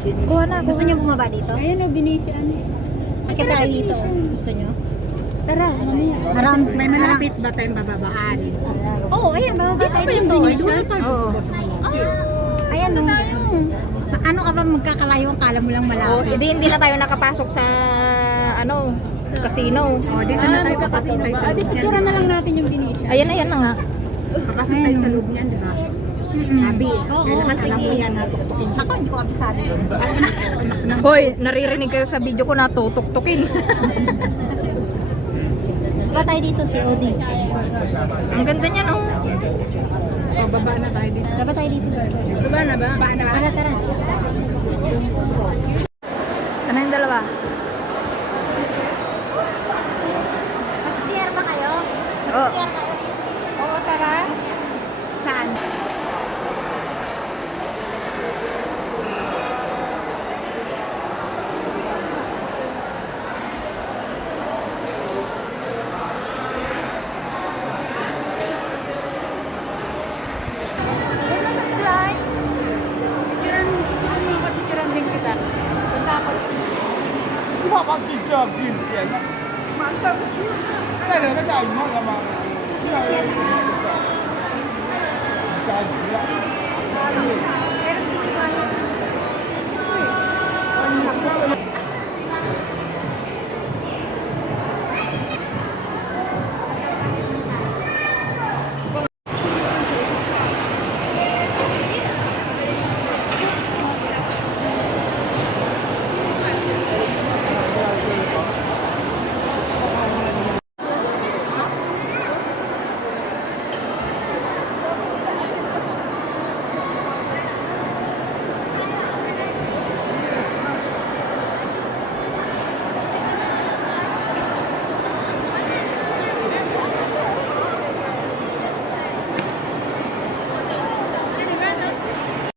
Kuha na, Gusto niyo bumaba dito? Ayun o, Benicia. Akit tayo dito. Gusto niyo? Tara, mamaya. Around, May malapit ba tayong bababaan? Oo, ayan, bababa tayo dito. Oo. Ayan, no. Ano ka ba magkakalayo ang kala mo lang Oh, malapit? hindi na tayo nakapasok sa ano, casino. O, dito na tayo papasok tayo sa loob niyan. Picturean na lang natin yung Benicia. Ayan na nga. Papasok tayo sa loob niyan, di ba? Sabi, Oo, lahat alam mo sige. yan, natuktukin. Ako, hindi ko kabisado. Hoy, naririnig kayo sa video ko na tutuktukin. Baba tayo dito, COD. Ang ganda niya, no? O, baba na tayo dito. Baba tayo dito. Baba na ba? Baba na ba? Tara, tara. Sana yung dalawa? Mag-CR ba kayo? Oo. CR kayo? Oo, tara. Saan? Picturean, ano, picturean din kita. Punta ako. 爸爸记这并且呢，再等个家鱼干嘛？家鱼啊。 Pero hindi ko kaya.